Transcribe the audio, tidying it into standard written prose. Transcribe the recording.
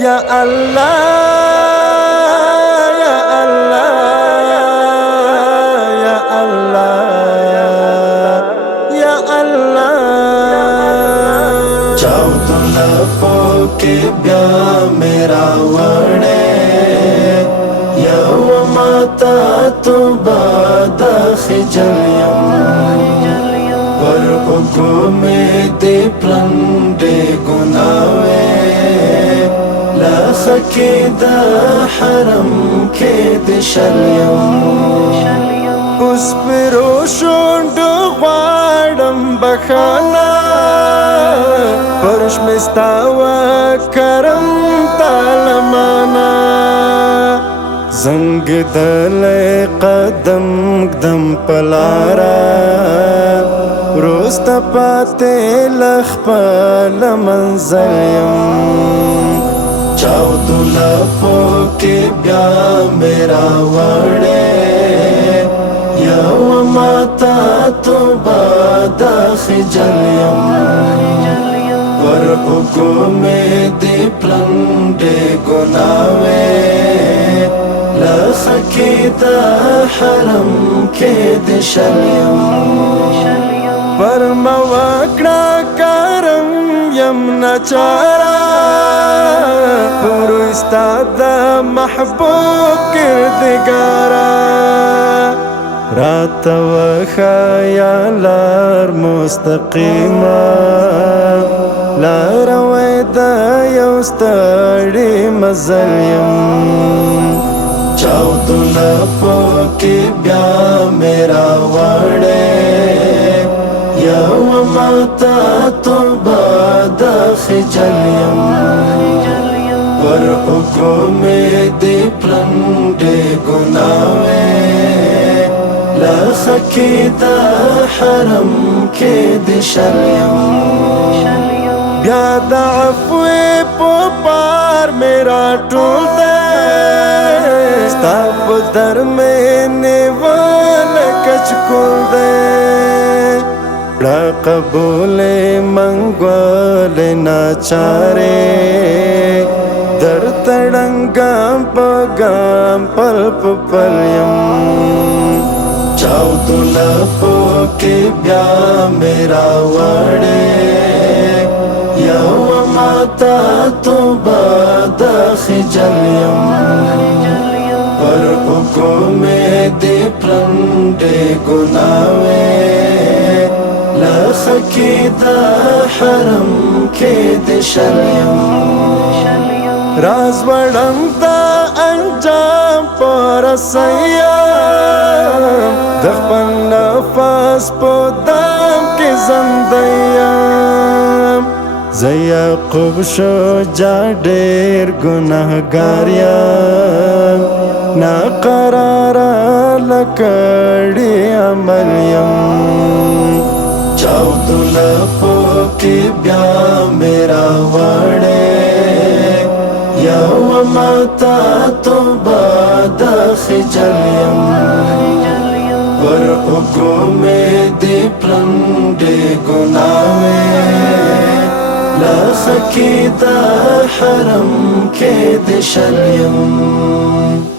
یا الله یا الله یا الله یا الله چاوتو لفو کی بیا میرا وڑے یو ماتا تو باد خجل پر اگو میں دی پرندے گناوے لخکی دا حرم کے دی شلیم اس پرو شونڈو غوارم بخانا پرش مستاوا کرم تالمانا زنگ دل قدم قدم پلارا روستا پاتے لخپال منزلیم چاودو لفو کی بیا میرا وڑے یو ماتا تو بادا خجلیم ور اگو میں دی پلندے گناوے لخکی دا حرم کے دی شلیم پر مواقع کرم یم نچارا پورو استاد محبوب کردگارا رات و خیالار مستقیما لار ویدا یوستاری مزلیم چاودو لفو کی بیا میرا وڑے یو ماتا تو بادا خجلیم پر اگو میں دی پرندے گناوے لخکی دا حرم کے دی شلیم بیا دا عفوی پو پار میرا ٹول دے ستاپ در میں نیوال کچکول دے را قبول منگوال ناچارے در تڑنگام پگام پل پلیم چاودو لفو کی بیا میرا وڑے یو ماتا تو بادا خجلیم پر اگو میں دی پرندے گناوے لخکی دا حرم کے دی شلیم راز وڑم دا انجام پر سیام دخپن نفس پو دام کی زندیم زیعقوب شو جا دیر گناہگاریم ناقرارا لکڑی عملیم چاودو لفو کی بیا میرا وڑے یو ماتا تو بادا خجلیم ور اگو میں دی پرندے گناوے لخکی دا حرم کے دی شلیم